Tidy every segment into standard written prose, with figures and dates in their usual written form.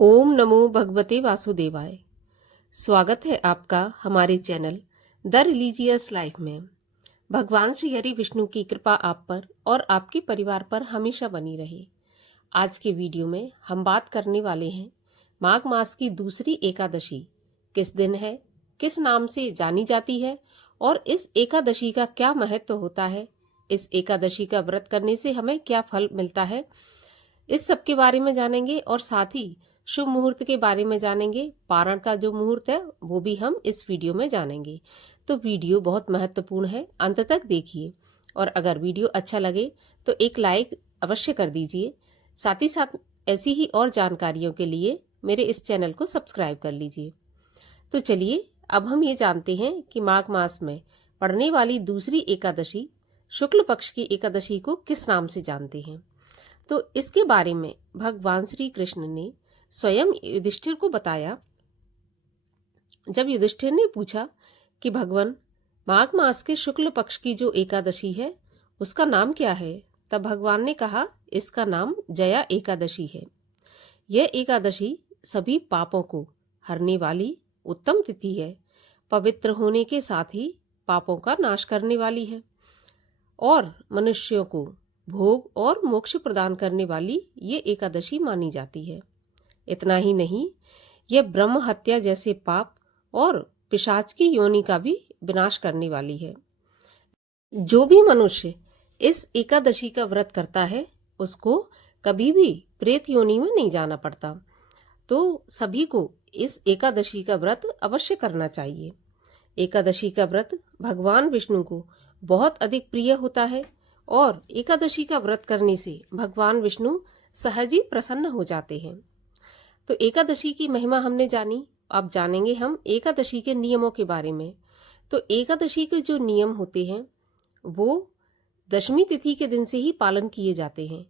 ओम नमो भगवते वासुदेवाय। स्वागत है आपका हमारे चैनल द रिलीजियस लाइफ में। भगवान श्री हरि विष्णु की कृपा आप पर और आपके परिवार पर हमेशा बनी रहे। आज के वीडियो में हम बात करने वाले हैं माघ मास की दूसरी एकादशी किस दिन है, किस नाम से जानी जाती है और इस एकादशी का क्या महत्व होता है, इस एकादशी का व्रत करने से हमें क्या फल मिलता है, इस सब के बारे में जानेंगे और साथ ही शुभ मुहूर्त के बारे में जानेंगे। पारण का जो मुहूर्त है वो भी हम इस वीडियो में जानेंगे। तो वीडियो बहुत महत्वपूर्ण है, अंत तक देखिए और अगर वीडियो अच्छा लगे तो एक लाइक अवश्य कर दीजिए। साथ ही साथ ऐसी ही और जानकारियों के लिए मेरे इस चैनल को सब्सक्राइब कर लीजिए। तो चलिए अब हम ये जानते हैं कि माघ मास में पड़ने वाली दूसरी एकादशी शुक्ल पक्ष की एकादशी को किस नाम से जानते हैं। तो इसके बारे में भगवान श्री कृष्ण ने स्वयं युधिष्ठिर को बताया। जब युधिष्ठिर ने पूछा कि भगवान, माघ मास के शुक्ल पक्ष की जो एकादशी है उसका नाम क्या है, तब भगवान ने कहा इसका नाम जया एकादशी है। यह एकादशी सभी पापों को हरने वाली उत्तम तिथि है। पवित्र होने के साथ ही पापों का नाश करने वाली है और मनुष्यों को भोग और मोक्ष प्रदान करने वाली ये एकादशी मानी जाती है। इतना ही नहीं, यह ब्रह्म हत्या जैसे पाप और पिशाच की योनि का भी विनाश करने वाली है। जो भी मनुष्य इस एकादशी का व्रत करता है उसको कभी भी प्रेत योनि में नहीं जाना पड़ता। तो सभी को इस एकादशी का व्रत अवश्य करना चाहिए। एकादशी का व्रत भगवान विष्णु को बहुत अधिक प्रिय होता है और एकादशी का व्रत करने से भगवान विष्णु सहज ही प्रसन्न हो जाते हैं। तो एकादशी की महिमा हमने जानी, अब जानेंगे हम एकादशी के नियमों के बारे में। तो एकादशी के जो नियम होते हैं वो दशमी तिथि के दिन से ही पालन किए जाते हैं।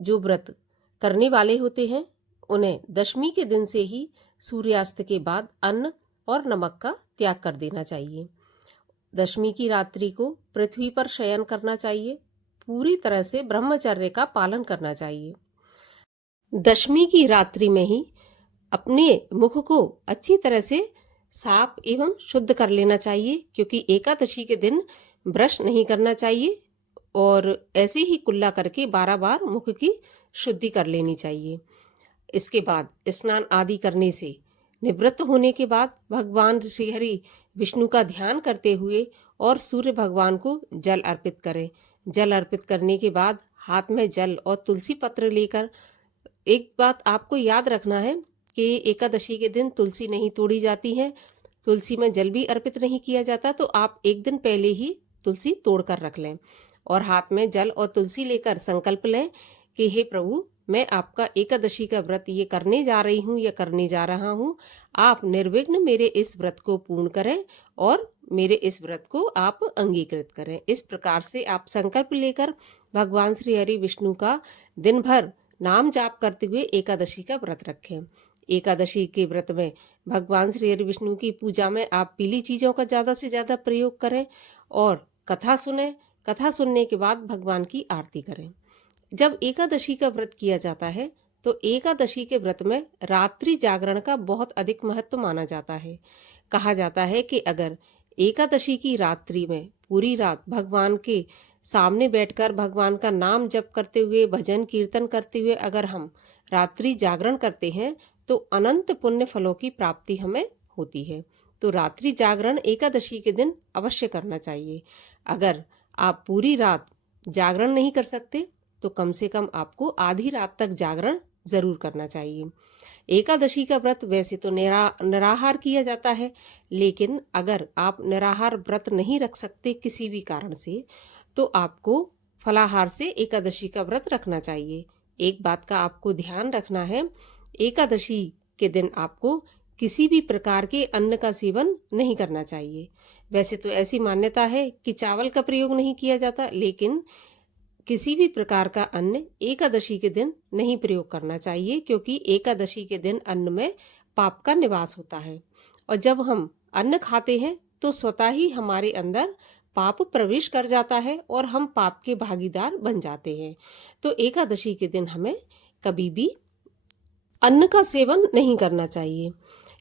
जो व्रत करने वाले होते हैं उन्हें दशमी के दिन से ही सूर्यास्त के बाद अन्न और नमक का त्याग कर देना चाहिए। दशमी की रात्रि को पृथ्वी पर शयन करना चाहिए। पूरी तरह से ब्रह्मचर्य का पालन करना चाहिए। दशमी की रात्रि में ही अपने मुख को अच्छी तरह से साफ एवं शुद्ध कर लेना चाहिए, क्योंकि एकादशी के दिन ब्रश नहीं करना चाहिए और ऐसे ही कुल्ला करके 12 बार मुख की शुद्धि कर लेनी चाहिए। इसके बाद स्नान आदि करने से निवृत्त होने के बाद भगवान श्री हरि विष्णु का ध्यान करते हुए और सूर्य भगवान को जल अर्पित करें। जल अर्पित करने के बाद हाथ में जल और तुलसी पत्र लेकर, एक बात आपको याद रखना है कि एकादशी के दिन तुलसी नहीं तोड़ी जाती है, तुलसी में जल भी अर्पित नहीं किया जाता। तो आप एक दिन पहले ही तुलसी तोड़ कर रख लें और हाथ में जल और तुलसी लेकर संकल्प लें कि हे प्रभु, मैं आपका एकादशी का व्रत ये करने जा रही हूँ या करने जा रहा हूँ। आप निर्विघ्न मेरे इस व्रत को पूर्ण करें और मेरे इस व्रत को आप अंगीकृत करें। इस प्रकार से आप संकल्प लेकर भगवान श्री हरि विष्णु का दिन भर नाम जाप करते हुए एकादशी का व्रत रखें। एकादशी के व्रत में भगवान श्री हरि विष्णु की पूजा में आप पीली चीजों का ज्यादा से ज्यादा प्रयोग करें और कथा सुने। कथा सुनने के बाद भगवान की आरती करें। जब एकादशी का व्रत किया जाता है तो एकादशी के व्रत में रात्रि जागरण का बहुत अधिक महत्व माना जाता है। कहा जाता है कि अगर एकादशी की रात्रि में पूरी रात भगवान के सामने बैठकर भगवान का नाम जप करते हुए, भजन कीर्तन करते हुए अगर हम रात्रि जागरण करते हैं तो अनंत पुण्य फलों की प्राप्ति हमें होती है। तो रात्रि जागरण एकादशी के दिन अवश्य करना चाहिए। अगर आप पूरी रात जागरण नहीं कर सकते तो कम से कम आपको आधी रात तक जागरण जरूर करना चाहिए। एकादशी का व्रत वैसे तो निराहार किया जाता है, लेकिन अगर आप निराहार व्रत नहीं रख सकते किसी भी कारण से तो आपको फलाहार से एकादशी का व्रत रखना चाहिए। एक बात का आपको ध्यान रखना है, एकादशी के दिन आपको किसी भी प्रकार के अन्न का सेवन नहीं करना चाहिए। वैसे तो ऐसी मान्यता है कि चावल का प्रयोग नहीं किया जाता, लेकिन किसी भी प्रकार का अन्न एकादशी के दिन नहीं प्रयोग करना चाहिए, क्योंकि एकादशी के दिन अन्न में पाप का निवास होता है और जब हम अन्न खाते हैं तो स्वतः ही हमारे अंदर पाप प्रवेश कर जाता है और हम पाप के भागीदार बन जाते हैं। तो एकादशी के दिन हमें कभी भी अन्न का सेवन नहीं करना चाहिए।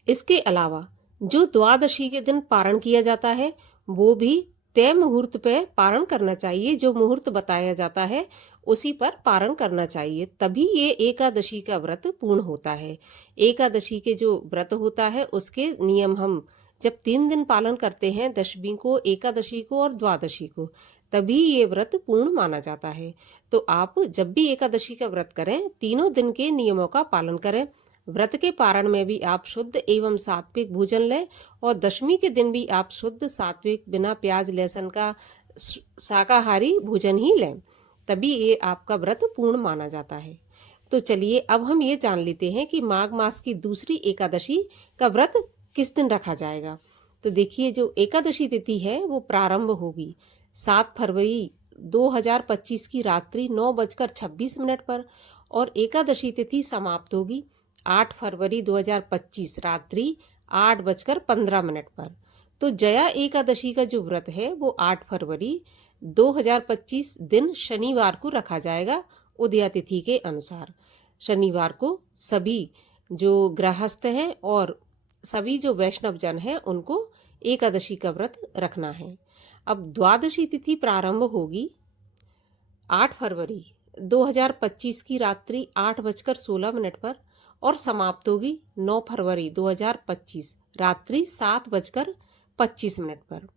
इसके अलावा जो द्वादशी के दिन पारण किया जाता है वो भी तय मुहूर्त पे पारण करना चाहिए। जो मुहूर्त बताया जाता है उसी पर पारण करना चाहिए, तभी ये एकादशी का व्रत पूर्ण होता है। एकादशी के जो व्रत होता है उसके नियम हम जब 3 दिन पालन करते हैं, दशमी को, एकादशी को और द्वादशी को, तभी ये व्रत पूर्ण माना जाता है। तो आप जब भी एकादशी का व्रत करें, तीनों दिन के नियमों का पालन करें। व्रत के पारण में भी आप शुद्ध एवं सात्विक भोजन लें और दशमी के दिन भी आप शुद्ध सात्विक बिना प्याज लहसुन का शाकाहारी भोजन ही लें, तभी ये आपका व्रत पूर्ण माना जाता है। तो चलिए अब हम ये जान लेते हैं कि माघ मास की दूसरी एकादशी का व्रत किस दिन रखा जाएगा। तो देखिए, जो एकादशी तिथि है वो प्रारंभ होगी 7 फरवरी 2025 की रात्रि 9:26 पर और एकादशी तिथि समाप्त होगी 8 फरवरी 2025 रात्रि 8:15 पर। तो जया एकादशी का जो व्रत है वो 8 फरवरी 2025 दिन शनिवार को रखा जाएगा उदया तिथि के अनुसार। शनिवार को सभी जो गृहस्थ हैं और सभी जो वैष्णव जन हैं उनको एकादशी का व्रत रखना है। अब द्वादशी तिथि प्रारंभ होगी 8 फरवरी 2025 की रात्रि 8:16 पर और समाप्त होगी 9 फरवरी 2025 रात्रि 7:25 पर।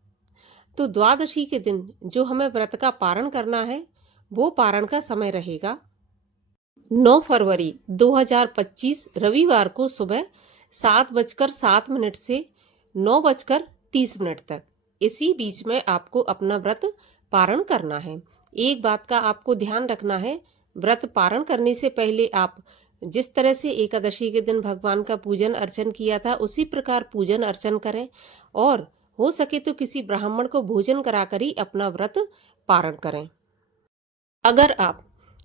तो द्वादशी के दिन जो हमें व्रत का पारण करना है वो पारण का समय रहेगा 9 फरवरी 2025 रविवार को सुबह 7:07 से 9:30 तक। इसी बीच में आपको अपना व्रत पारण करना है। एक बात का आपको ध्यान रखना है, व्रत पारण करने से पहले आप जिस तरह से एकादशी के दिन भगवान का पूजन अर्चन किया था उसी प्रकार पूजन अर्चन करें और हो सके तो किसी ब्राह्मण को भोजन कराकर ही अपना व्रत पारण करें। अगर आप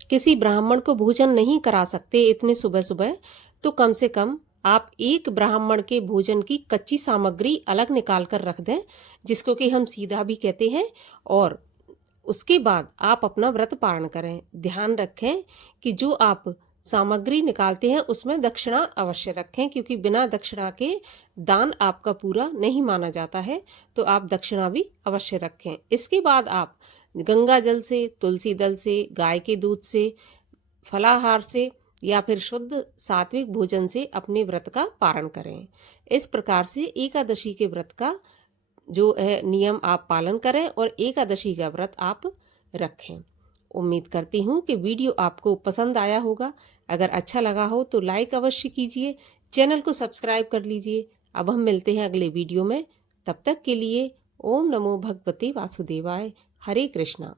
किसी ब्राह्मण को भोजन नहीं करा सकते इतने सुबह सुबह, तो कम से कम आप एक ब्राह्मण के भोजन की कच्ची सामग्री अलग निकाल कर रख दें, जिसको कि हम सीधा भी कहते हैं, और उसके बाद आप अपना व्रत पारण करें। ध्यान रखें कि जो आप सामग्री निकालते हैं उसमें दक्षिणा अवश्य रखें, क्योंकि बिना दक्षिणा के दान आपका पूरा नहीं माना जाता है। तो आप दक्षिणा भी अवश्य रखें। इसके बाद आप गंगा जल से, तुलसी दल से, गाय के दूध से, फलाहार से या फिर शुद्ध सात्विक भोजन से अपने व्रत का पारण करें। इस प्रकार से एकादशी के व्रत का जो है नियम आप पालन करें और एकादशी का व्रत आप रखें। उम्मीद करती हूँ कि वीडियो आपको पसंद आया होगा। अगर अच्छा लगा हो तो लाइक अवश्य कीजिए, चैनल को सब्सक्राइब कर लीजिए। अब हम मिलते हैं अगले वीडियो में। तब तक के लिए ओम नमो भगवते वासुदेवाय। हरे कृष्णा।